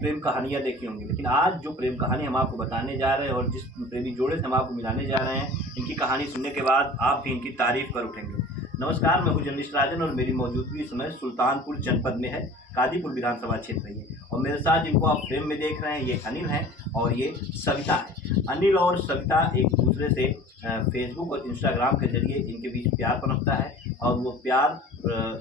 प्रेम कहानियाँ देखी होंगी, लेकिन आज जो प्रेम कहानी हम आपको बताने जा रहे हैं और जिस प्रेमी जोड़े से हम आपको मिलाने जा रहे हैं, इनकी कहानी सुनने के बाद आप भी इनकी तारीफ कर उठेंगे। नमस्कार, मैं हूं जर्नलिस्ट राजन और मेरी मौजूदगी इस समय सुल्तानपुर जनपद में है, कादीपुर विधानसभा क्षेत्र है ये। और मेरे साथ जिनको आप फ्रेम में देख रहे हैं ये अनिल हैं और ये सविता है। अनिल और सविता एक दूसरे से फेसबुक और इंस्टाग्राम के जरिए इनके बीच प्यार पनपता है और वो प्यार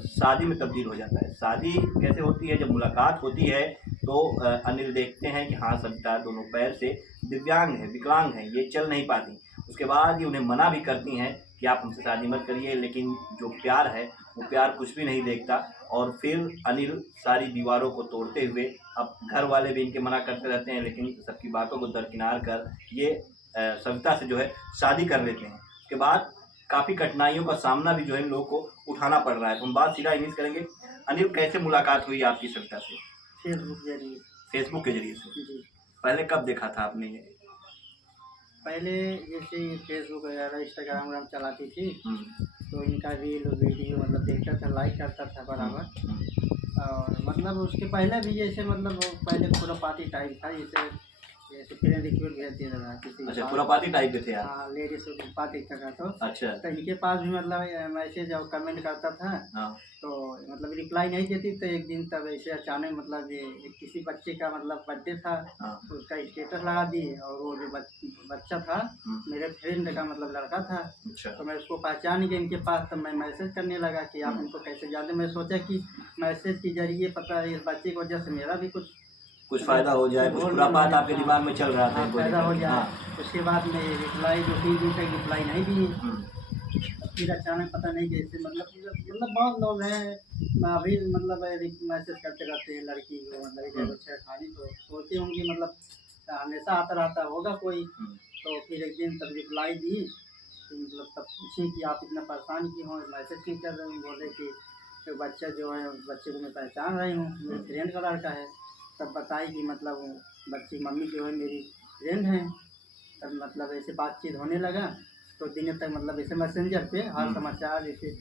शादी में तब्दील हो जाता है। शादी कैसे होती है? जब मुलाकात होती है तो अनिल देखते हैं कि हाँ, सविता दोनों पैर से दिव्यांग है, विकलांग है, ये चल नहीं पाती। उसके बाद ये उन्हें मना भी करती हैं कि आप हमसे शादी मत करिए, लेकिन जो प्यार है वो प्यार कुछ भी नहीं देखता। और फिर अनिल सारी दीवारों को तोड़ते हुए, अब घर वाले भी इनके मना करते रहते हैं, लेकिन सबकी बातों को दरकिनार कर ये सविता से जो है शादी कर लेते हैं। उसके बाद काफ़ी कठिनाइयों का सामना भी जो है इन लोगों को उठाना पड़ रहा है। तो हम बात सीधा इन्हीं से करेंगे। अनिल, कैसे मुलाकात हुई आपकी सविता से? फेसबुक के जरिए से। जी। पहले कब देखा था आपने ये? पहले जैसे फेसबुक वगैरह इंस्टाग्राम चलाती थी तो इनका रील वीडियो मतलब देखता था, लाइक करता था बराबर। और मतलब उसके पहले भी जैसे मतलब वो पहले पूरा पार्टी टाइप था, जैसे जैसे फ्रेंड रिक्वेस्ट भेज दिया था किसी के अच्छा, पास। पूरा पार्टी टाइप के थे आप? हाँ, लेडीज पास देखता था तो अच्छा। तो इनके पास भी मतलब मैसेज और कमेंट करता था। हाँ। तो मतलब रिप्लाई नहीं देती। तो एक दिन तब ऐसे अचानक मतलब ये किसी बच्चे का मतलब बर्थडे था। हाँ। तो उसका स्टेटस लगा दिए और वो जो बच्चा था मेरे फ्रेंड का मतलब लड़का था। अच्छा। तो मैं उसको पहचान गया इनके पास। तो मैं मैसेज करने लगा कि आप इनको कैसे जानते। मैं सोचा कि मैसेज के जरिए पता इस बच्चे की वजह से मेरा भी कुछ फ़ायदा हो जाए, कुछ पूरा बात आपके दिमाग में चल रहा था। हाँ, फ़ायदा हो जाए। उसके बाद में रिप्लाई 2-3 दिन तक रिप्लाई नहीं दी। फिर अचानक पता नहीं कैसे मतलब बहुत लोग हैं अभी मतलब मैसेज करते रहते हैं लड़की को, मतलब इधर छेड़खानी तो सोचती होंगी मतलब हमेशा आता रहता होगा कोई। तो फिर एक दिन तब रिप्लाई दी तो मतलब तब पूछी कि आप इतना परेशान क्यों हो, मैसेज क्यों कर रहे हैं। बोले कि तो बच्चा जो है बच्चे को मैं पहचान रही हूँ, मेरे फ्रेंड का लड़का है। तब बताई कि मतलब बच्ची की मम्मी जो है मेरी फ्रेंड है। तब मतलब ऐसे बातचीत होने लगा। तो दिनों तक मतलब ऐसे मैसेंजर पे हाल समाचार जैसे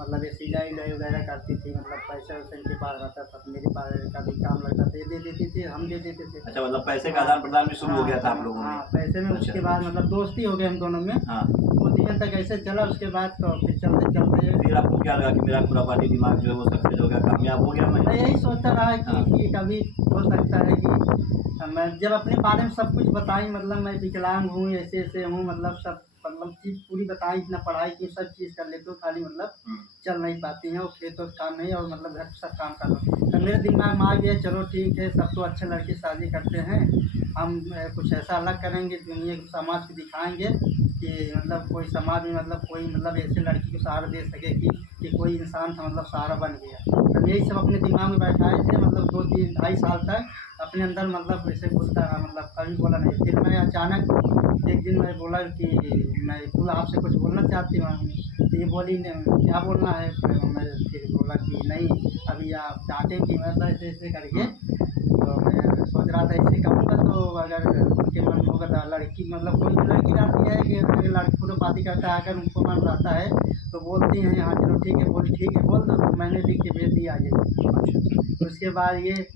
मतलब ये सिलाई उलाई वगैरह करती थी, मतलब पैसा वैसा इनके पास रहता था, मेरे पास कभी काम लगता था ये दे देती थी, हम दे देते थे। अच्छा, मतलब पैसे का आदान प्रदान भी शुरू हो गया था आप लोगों में? हाँ, पैसे में। उसके बाद मतलब दोस्ती हो गई हम दोनों में। हाँ। वो दिनों तक ऐसे चला। उसके बाद तो फिर चलते चलते फिर आपको क्या लगा कि मेरा पूरा पार्टी दिमाग जो है वो सक्सेस हो गया, कामयाब हो गया? मैं यही सोचता रहा कि कभी हो सकता है कि मैं जब अपने बारे में सब कुछ बताई, मतलब मैं विकलांग हूँ, ऐसे ऐसे हूँ, मतलब सब मतलब चीज़ पूरी बताई, इतना पढ़ाई की सब चीज़ कर लेते हो, खाली मतलब चल नहीं पाती हैं और खेतों का काम नहीं और मतलब घर सब काम कर लो। तो मेरे दिमाग में आ गया चलो ठीक है, सब तो अच्छे लड़के शादी करते हैं, हम कुछ ऐसा अलग करेंगे, दुनिया को समाज को दिखाएंगे कि मतलब कोई समाज में मतलब कोई मतलब ऐसे लड़की को सहारा दे सके कि कोई इंसान था मतलब सहारा बन गया। तो यही सब अपने दिमाग में बैठाए थे मतलब 2-3-2.5 साल तक अपने अंदर मतलब ऐसे घुसता रहा, मतलब कभी बोला नहीं। फिर मैं अचानक एक दिन मैं बोला कि मैं खुद आपसे कुछ बोलना चाहती हूँ। तो ये बोली क्या बोलना है। मैं फिर बोला कि नहीं अभी आप डांटेंगी मतलब ऐसे ऐसे करके। तो मैं सोच रहा था ऐसे कहूँगा तो अगर उनके मन में होगा तो लड़की मतलब कोई भी लड़की रहती है कि अगर लड़की को बातें करता है, अगर उनको मन रहता है तो बोलती हैं हाँ चलो ठीक है, बोली ठीक है बोल दो। तो मैंने लिख के भेज दिया आगे। उसके बाद ये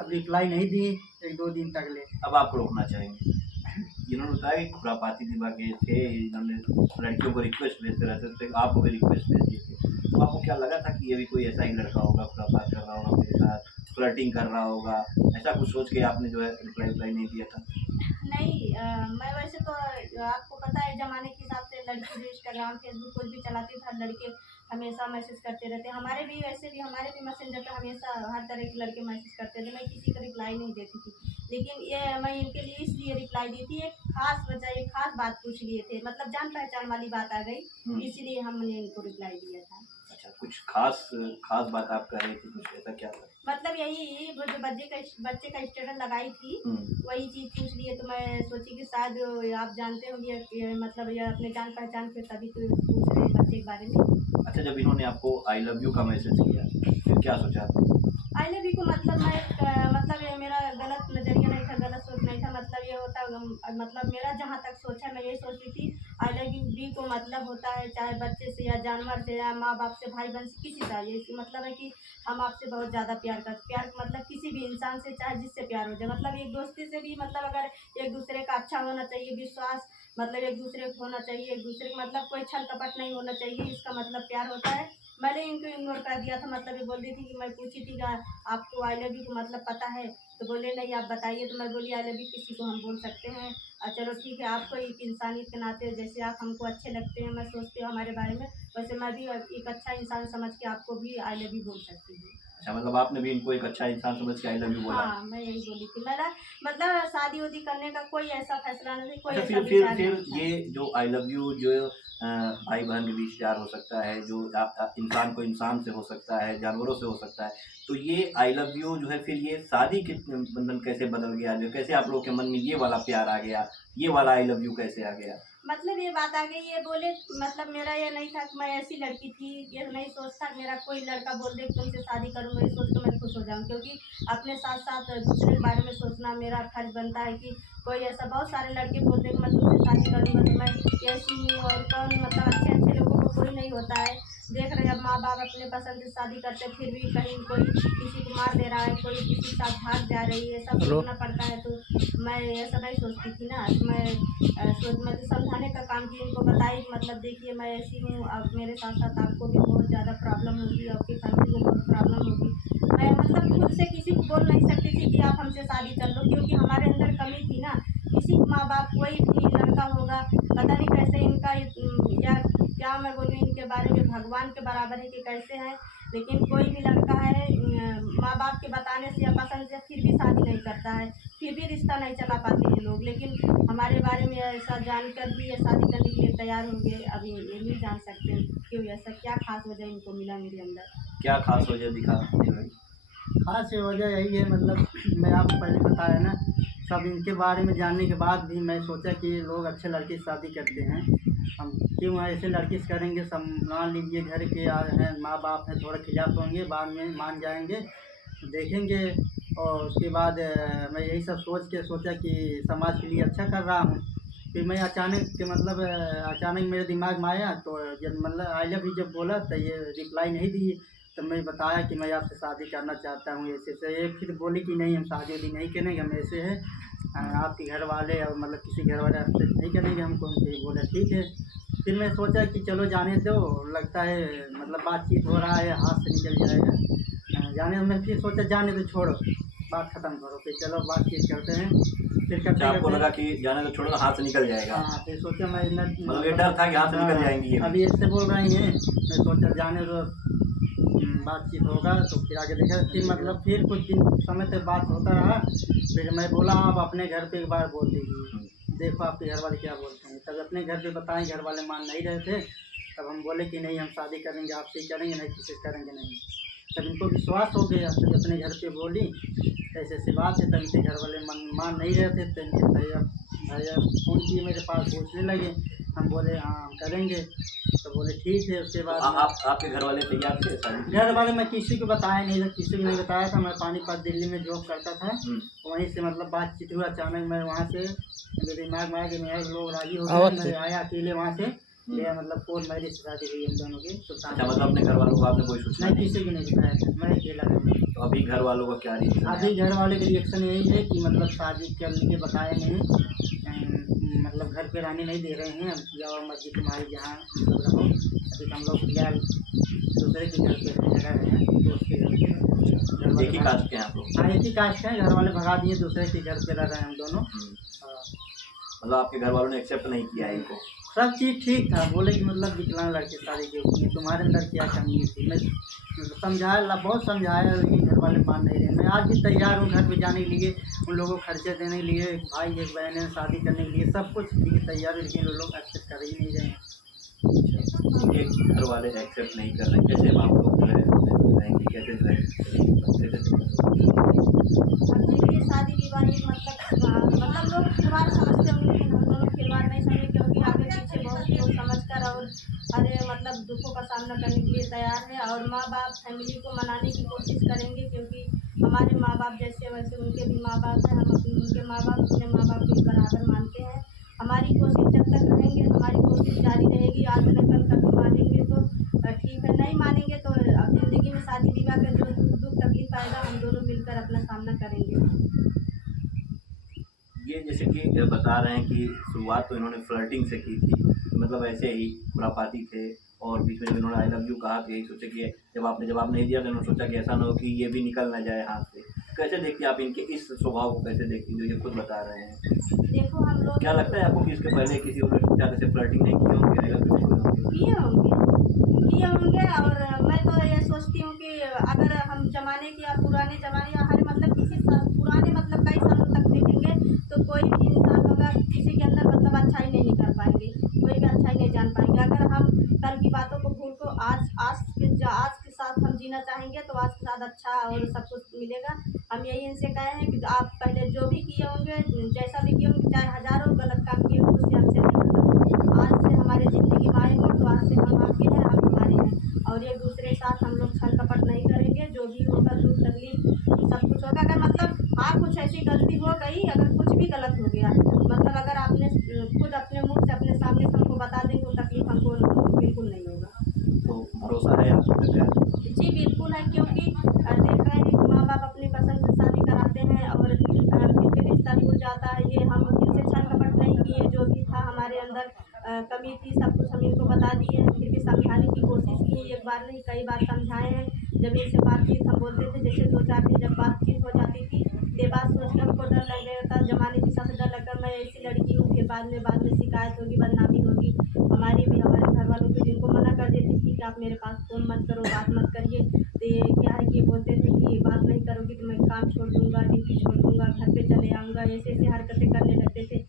अब रिप्लाई नहीं दी 1-2 दिन तक ले। अब आप रोकना चाहेंगे? इन्होंने बताया कि खुरापाती दिमाग के थे, इन्होंने लड़कियों को रिक्वेस्ट भेजते रहते थे, आपको भी रिक्वेस्ट भेज दिए थे। तो आपको क्या लगा था कि ये भी कोई ऐसा ही लड़का होगा, खुरापात कर रहा होगा मेरे साथ, फ्लर्टिंग कर रहा होगा, ऐसा कुछ सोच के आपने जो है रिप्लाई नहीं दिया था? नहीं, मैं वैसे तो आपको पता है ज़माने के हिसाब से लड़की जो इंस्टाग्राम फेसबुक कुछ भी चलाती था, लड़के हमेशा मैसेज करते रहते। हमारे भी मैसेंजर पे हमेशा हर तरह के लड़के मैसेज करते थे। मैं किसी का रिप्लाई नहीं देती थी, लेकिन ये मैं इनके लिए इसलिए रिप्लाई दी थी, एक खास वजह, एक खास बात पूछ लिए थे, मतलब जान पहचान वाली बात आ गई, इसलिए हमने इनको रिप्लाई दिया था। अच्छा, कुछ खास बात आप कह रही थी, कुछ ऐसा क्या था? मतलब यही वो जो बच्चे का स्टेटस लगाई थी वही चीज़ पूछ लिए। तो मैं सोची कि शायद आप जानते होंगे, मतलब ये अपने जान पहचान के तभी तो पूछ रहे हैं बच्चे के बारे में। अच्छा, जब इन्होंने आपको आई लव यू का मैसेज किया फिर क्या सोचा? आई लव यू को मतलब मतलब ये मेरा गलत नज़रिया नहीं था, गलत सोच नहीं था। मतलब ये होता मतलब मेरा जहाँ तक सोच है मैं यही सोचती थी आई लव यू को मतलब होता है चाहे बच्चे से या जानवर से या माँ बाप से, भाई बहन से, किसी से। ये मतलब है कि हम आपसे बहुत ज़्यादा प्यार मतलब किसी किसी भी इंसान से, चाहे जिससे प्यार हो जाए। मतलब एक दोस्ती से भी मतलब अगर एक दूसरे का अच्छा होना चाहिए, विश्वास मतलब एक दूसरे को होना चाहिए, एक दूसरे का मतलब कोई छल कपट नहीं होना चाहिए, इसका मतलब प्यार होता है। मैंने इनको इग्नोर कर दिया था, मतलब ये बोल रही थी कि मैं पूछी थी कि आपको आई लव यू को मतलब पता है, तो बोले नहीं आप बताइए। तो मैं बोली आई लव यू किसी को हम बोल सकते हैं, और चलो ठीक है, आपको एक इंसानियत के नाते जैसे आप हमको अच्छे लगते हैं, मैं सोचती हूँ हमारे बारे में, वैसे मैं भी एक अच्छा इंसान समझ के आपको भी आई लव यू बोल सकती हूँ। अच्छा, मतलब आपने भी इनको एक अच्छा इंसान समझ के आई लव यू बोला है। हाँ, मैं यही बोली थी। मेरा मतलब शादी उदी करने का कोई ऐसा फैसला नहीं, कोई अच्छा, ऐसा फिर विचार फिर नहीं था। ये जो आई लव यू जो भाई बहन के बीच प्यार हो सकता है, जो इंसान को इंसान से हो सकता है, जानवरों से हो सकता है, तो ये आई लव यू जो है फिर ये शादी के बंधन कैसे बदल गया, जो कैसे आप लोगों के मन में ये वाला प्यार आ गया, ये वाला आई लव यू कैसे आ गया? मतलब ये बात आ गई, ये बोले मतलब मेरा ये नहीं था कि मैं ऐसी लड़की थी, ये नहीं सोचता मेरा कोई लड़का बोल दे कि तुमसे शादी करूँगा, ये सोच के मैं खुश हो जाऊँ, क्योंकि अपने साथ साथ दूसरे के बारे में सोचना मेरा फर्ज बनता है। कि कोई ऐसा बहुत सारे लड़के बोल दे कि मैं तुमसे शादी करूँगा, तो मैं ऐसी हूँ, और कौन मतलब अच्छे अच्छे लोगों को कोई नहीं होता है। देख रहे हैं अब माँ बाप अपने पसंद से शादी करते हैं, फिर भी कहीं कोई किसी को मार दे रहा है, कोई किसी के साथ भाग जा रही है, सब सोचना पड़ता है। तो मैं ऐसा नहीं सोचती थी ना, तो मैं तो समझाने का काम की इनको बताई कि मतलब देखिए मैं ऐसी हूँ, अब मेरे साथ साथ आपको भी बहुत ज़्यादा प्रॉब्लम होगी, आपकी फैमिली को बहुत प्रॉब्लम होगी। मैं मतलब खुद से किसी को बोल नहीं सकती थी कि आप हमसे शादी कर लो, क्योंकि हमारे अंदर कमी थी ना। किसी माँ बाप कोई भी लड़का होगा, पता नहीं कैसे इनका या क्या मैं बोलूँ इनके बारे में, भगवान के बराबर है कि कैसे है, लेकिन कोई भी लड़का है माँ बाप के बताने से या पसंद से फिर भी शादी नहीं करता है, फिर भी रिश्ता नहीं चला पाते हैं लोग। लेकिन हमारे बारे में ऐसा जानकर भी ये शादी करने के लिए तैयार हो गए। अभी ये नहीं जान सकते क्यों, ऐसा क्या खास वजह इनको मिला मेरे अंदर। क्या खास वजह दिखा ये भाई? खास वजह यही है, मतलब मैं आपको पहले बताया ना, सब इनके बारे में जानने के बाद भी मैं सोचा कि ये लोग अच्छे लड़के से शादी करते हैं, हम क्यों ऐसे लड़के से करेंगे। सब मान लीजिए घर के हैं, माँ बाप हैं, थोड़ा खिलाफ होंगे, बाद में मान जाएंगे, देखेंगे। और उसके बाद मैं यही सब सोच के सोचा कि समाज के लिए अच्छा कर रहा हूँ। फिर मैं अचानक के मतलब अचानक मेरे दिमाग में आया, तो जब मतलब आई लव यू जब बोला तो ये रिप्लाई नहीं दी। तो मैं बताया कि मैं आपसे शादी करना चाहता हूँ ऐसे से। एक फिर बोली कि नहीं हम शादी वादी नहीं करेंगे, हम ऐसे हैं, आपके घर वाले और मतलब किसी घर वाले आपसे नहीं करेंगे हमको। फिर बोला ठीक है। फिर मैं सोचा कि चलो जाने दो, लगता है मतलब बातचीत हो रहा है, हाथ से निकल जाएगा, जाने। मैं फिर सोचा जाने दो, छोड़ो, बात ख़त्म करो, फिर चलो बातचीत करते हैं। फिर करते अच्छा, आपको करते लगा कि जाने तो छोड़ो, हाथ से निकल जाएगा। हाँ, फिर सोचा मैं मतलब ये डर था कि हाथ से निकल जाएंगी ये। अभी ऐसे बोल रही हैं, मैं सोचा जाने दो, बातचीत होगा तो फिर आगे देखा। फिर मतलब फिर कुछ दिन समय तक बात होता रहा। फिर मैं बोला आप अपने घर पे एक बार बोल दीजिए, देखो आपके घर वाले क्या बोलते हैं। तब अपने घर पे बताएं, घर वाले मान नहीं रहे थे। तब हम बोले कि नहीं हम शादी करेंगे, आपसे ही करेंगे, नहीं किसी से करेंगे नहीं। तब इनको विश्वास हो गया, तब अपने घर पे बोली ऐसे ऐसी बात है। तब इनके घर वाले मान नहीं रहे थे, तो इनके भैया फ़ोन किए मेरे पास, पूछने लगे। हम बोले हाँ हम करेंगे, तो बोले ठीक है। उसके तो बाद आपके घर वाले तैयार थे शादी? घर वाले मैं किसी को बताया नहीं था, किसी को नहीं बताया था। मैं पानीपत दिल्ली में जॉब करता था, वहीं से मतलब बातचीत हुआ। अचानक मैं वहाँ से मेरे दिमाग में आया कि मेरे लोग राजी हो गए, मैं आया अकेले वहाँ से लिया, मतलब कोर्ट मैरिज से शादी हुई हम दोनों की। तो अच्छा, मतलब अपने घर वालों को आपने कोई सूचना नहीं, नहीं? किसी को नहीं बताया था, मैं अकेला था। तो अभी घर वालों का क्या रिएक्शन है? अभी घर वाले का रिएक्शन यही है कि मतलब शादी कर लिए, बताए नहीं, मतलब घर पे रहने नहीं दे रहे हैं। जाओ मर्जी तुम्हारी, जहाँ रहो। अभी तो हम लोग फिलहाल दूसरे के घर पे रह रहे हैं, दोस्त के घर पे। एक ही कास्ट के हैं आप लोग? हाँ, एक ही कास्ट है, घर वाले भगा दिए, दूसरे के घर पे रह रहे हैं हम दोनों। हाँ। मतलब आपके घर वालों ने एक्सेप्ट नहीं किया है इनको? सब चीज़ ठीक था, बोले कि मतलब विकलांग लड़के शादी के उसमें तुम्हारे अंदर क्या कमी थी। मैं समझाया, बहुत समझाया, लेकिन घर वाले मान नहीं रहे। मैं आज भी तैयार हूँ घर पे जाने के लिए, उन लोगों को खर्चे देने के लिए, एक भाई एक बहन है, शादी करने के लिए सब कुछ लिए तैयार है, लेकिन वो लोग एक्सेप्ट कर ही नहीं रहे हैं। इनके घर वाले एक्सेप्ट नहीं कर रहे, कैसे आप लोग जो है रहेंगे, कैसे अब देखिए शादी विवाहित मतलब लोग खिलवाड़ समझते होंगे, लेकिन हम दोनों खिलवाड़ नहीं समझे, क्योंकि आगे पीछे बहुत लोग समझ कर और अरे मतलब दुखों का सामना करने के लिए तैयार है। और माँ बाप फैमिली को मनाने की कोशिश करेंगे, क्योंकि हमारे माँ बाप जैसे वैसे उनके भी माँ बाप हैं, हम उनके माँ बाप अपने माँ बाप को बराबर मानते हैं। हमारी कोशिश जब तक रहेंगे, हमारी कोशिश जारी रहेगी, आज न कल कभी मानेंगे तो ठीक है, नहीं मानेंगे तो अब ज़िंदगी में शादी विवाह का जो दुख तकलीफ आएगा हम दोनों मिलकर अपना सामना जैसे कि बता रहे हैं कि शुरुआत तो इन्होंने फ्लर्टिंग से की थी, मतलब ऐसे ही खुरापाती थे और बीच में जब इन्होंने आई लव यू कहा तो यही सोचे कि जब आपने जवाब नहीं दिया तो इन्होंने सोचा कि ऐसा ना हो कि ये भी निकल ना जाए हाथ से। कैसे देखती हैं आप इनके इस स्वभाव को, कैसे देखती हैं जो ये खुद बता रहे हैं? देखो हम लोग क्या लगता है आपको कि इसके पहले किसी और लड़की के साथ ऐसे फ्लर्टिंग नहीं किए होंगे, आई लव यू नहीं बोले होंगे? किए होंगे और मैं तो ये सोचती हूँ कि अगर हम ज़माने की या पुराने ज़माने या हर मतलब किसी पुराने मतलब कई सालों तक देखेंगे तो कोई भी इंसान होगा किसी के अंदर मतलब अच्छाई नहीं निकाल पाएंगे, कोई भी अच्छाई नहीं जान पाएंगे। अगर हम कल की बातों को भूल को आज के साथ हम जीना चाहेंगे तो आज के साथ अच्छा और सब कुछ मिलेगा। हम यही इनसे कहे हैं कि आप पहले जो भी किए होंगे, जैसा भी किए होंगे, चाहे हज़ारों गलत काम किए होंगे, उससे हमसे नहीं मतलब आज से हमारी ज़िंदगी में आए हो तो आज से हम आपके हैं, आप हमारे हैं और एक दूसरे के साथ हम लोग छल कपट नहीं करेंगे। जो भी होगा दुख तकलीफ सब कुछ होगा। अगर मतलब हाँ कुछ ऐसी गलती हो गई, अगर कुछ भी गलत हो गया मतलब अगर आपने खुद अपने मुँह से अपने सामने से हमको बता देंगे तो तकलीफ हमको बिल्कुल नहीं होगा। तो भरोसा है आपको क्या? जी बिल्कुल है, क्योंकि देख रहे हैं कि माँ बाप अपनी पसंद से शादी कराते हैं और फिर भी रिश्ता टूट जाता है। ये हम इनसे छल कपट नहीं किए, जो भी था हमारे अंदर कमी थी सब कुछ हम इनको बता दिए हैं, फिर भी समझाने की कोशिश की, एक बार नहीं कई बार समझाए हैं। जब इनसे बातचीत हम बोलते थे, जैसे 2-4 दिन जब बातचीत हो जाती थी ये बात सोच कर हमको डर लग रहा था, ज़माने के साथ डर लगता मैं ऐसी लड़की हूँ कि बाद में शिकायत होगी, बदनामी होगी हमारी भी, हमारे घर वालों की, जिनको मना कर देती थी कि आप मेरे पास फ़ोन मत करो, बात मत करिए। तो ये क्या है कि बोलते थे कि बात नहीं करोगी तो मैं काम छोड़ दूँगा, ड्यूटी छोड़ दूँगा, घर पे चले आऊँगा, ऐसे हरकतें करने लगते थे।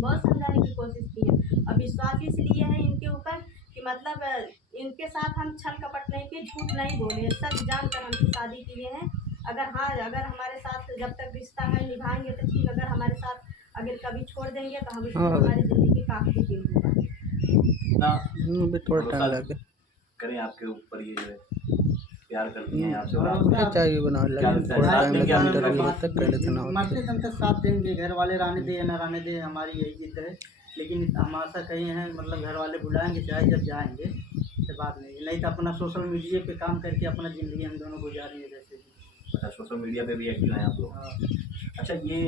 बहुत समझाने की कोशिश की है और विश्वास इसलिए है इनके ऊपर कि मतलब इनके साथ हम छल कपट नहीं किए, झूठ नहीं बोले, सच जानकर हमसे शादी किए हैं। अगर हमारे साथ जब तक रिश्ता है निभाएंगे तो ठीक, अगर हमारे साथ अगर कभी छोड़ देंगे तो हम हमारी ज़िंदगी का आखिरी दिन होगा। कितना थोड़ा टाइम भरोसा लगे करें आपके ऊपर, ये जो है प्यार करती हैं आपसे और आप भरोसा चाहिए बना क्या लगे लगता है? थोड़ा साथ टाइम में लगा क्या इंटरव्यू मतलब तक पहले तो ना मरते दम तक साथ देंगे, घर वाले रहने दे या न रहने दे हमारी यही जिद है। लेकिन हम आशा कही हैं मतलब घर वाले बुलाएंगे चाहे जब जाएंगे से बात नहीं तो अपना सोशल मीडिया पे काम करके अपना ज़िंदगी हम दोनों गुजारेंगे जैसे भी। अच्छा, सोशल मीडिया पे भी एक्टिव हैं आप लोग? हाँ। अच्छा, ये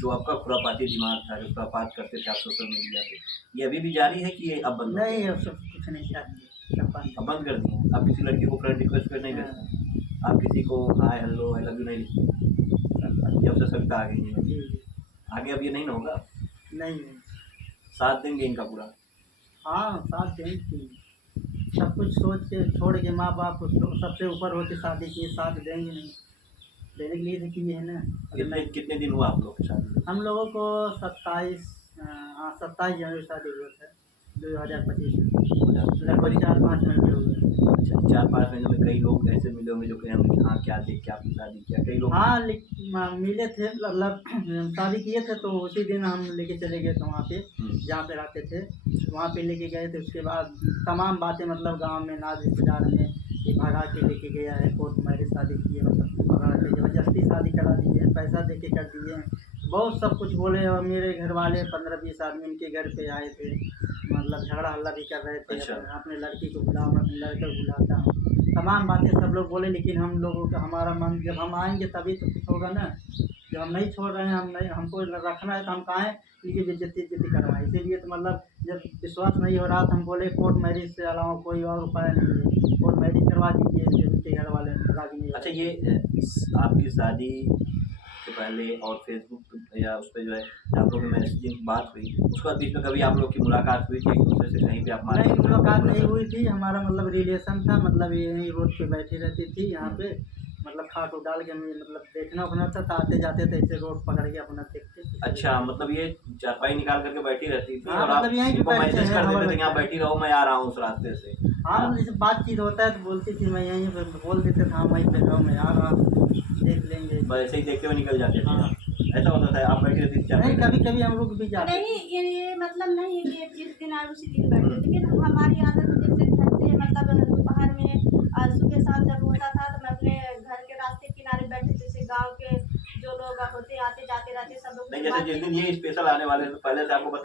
जो आपका खुरापाती दिमाग था, जो खुरापात करते थे आप सोशल मीडिया पे, ये अभी भी जारी है कि ये अब बंद हो नहीं गया? अब सब कुछ नहीं चाहिए, सब बंद। अब बंद कर दिए हैं? आप किसी लड़की को फ्रेंड रिक्वेस्ट पे नहीं भेजते हैं? आप किसी को hi hello I love you नहीं लिखते? जब से सविता आ गई है, जी जी आगे अब ये नहीं ना होगा? नहीं साथ देंगे इनका पूरा? हाँ साथ देंगे, सब कुछ सोच के छोड़ के माँ बाप सबसे ऊपर होके शादी किए, साथ देंगे नहीं, देने के लिए तो किए है ना। कितने दिन हुआ आप लोग की शादी? हम लोगों को 27 जनवरी शादी हुआ था 2025 लगभग 4-5 महीने हो गए। अच्छा, 4-5 महीने में कई लोग ऐसे मिले होंगे जो कहे होंगे कि हाँ क्या देख के आपने शादी किया, कई लोग हाँ मिले थे मतलब शादी किए थे तो उसी दिन हम लेके चले गए थे वहाँ पे जहाँ पे रहते थे, वहाँ पे लेके गए थे। उसके बाद तमाम बातें मतलब गांव में नाज रिश्तेदार में ये भगा के लेके गया है, कोर्ट मैरिज शादी की है, मतलब पकड़ के ज़बरदस्ती शादी करा दी है, पैसा दे के कर दिए हैं, बहुत सब कुछ बोले। और मेरे घर वाले 15-20 आदमी इनके घर पे आए थे, मतलब झगड़ा हल्ला भी कर रहे थे। अच्छा। अपने लड़की को बुलाओ, मैं अपने लड़के को बुलाता हूँ, तमाम बातें सब लोग बोले। लेकिन हम लोगों का हमारा मन, जब हम आएंगे तभी तो कुछ होगा ना। जब हम नहीं छोड़ रहे हैं, हम नहीं, हमको रखना है तो हम कहाँ इनकी बेइज्जती करवाएं। इसीलिए तो मतलब जब विश्वास नहीं हो रहा तो हम बोले कोर्ट मैरिज से अलावा कोई और उपाय नहीं है, कोर्ट मैरिज करवा दीजिए जब इनके घर वाले राजी नहीं। अच्छा, ये आपकी शादी से पहले और फेसबुक या उस पर जो है आप लोगों की मैसेजिंग बात हुई, उसके बाद बीच में कभी आप लोग की मुलाकात हुई थी एक दूसरे से कहीं पे? आप नहीं मुलाकात नहीं हुई थी, हमारा मतलब रिलेशन था, मतलब यही रोड पे बैठी रहती थी यहाँ पे, मतलब खाट डाल के मतलब देखना उखना था, तो आते जाते थे ऐसे रोड पकड़ के अपना देखते। अच्छा, मतलब ये चारपाई निकाल करके बैठी रहती थी हाँ, और आप मतलब यहीं पे इनको बैठते मैसेज हैं, कर देते थे कि हमारे यहाँ बैठी रहो, मैं आ रहा हूँ उस रास्ते से? हाँ मतलब जैसे बातचीत होता है तो बोलती थी मैं यहीं पे, बोल देते थे हाँ वहीं पे जाओ, मैं आ रहा हूँ, देख लेंगे। बस ऐसे ही देखते हुए निकल जाते थे? हाँ। ऐसा होता था? आप बैठी रहती थी नहीं चारपाई? कभी कभी हम लोग भी जाते नहीं ये मतलब नहीं है कि जिस दिन आए उसी दिन बैठे, लेकिन हमारी आदत जैसे घर से मतलब दोपहर में सुबह शाम जब होता था तो मैं अपने घर के रास्ते किनारे बैठे, जैसे गांव के जो लोग होते आते जाते रहते सब लोग नहीं, जैसे जिस दिन ये स्पेशल आने वाले थे पहले से आपको पता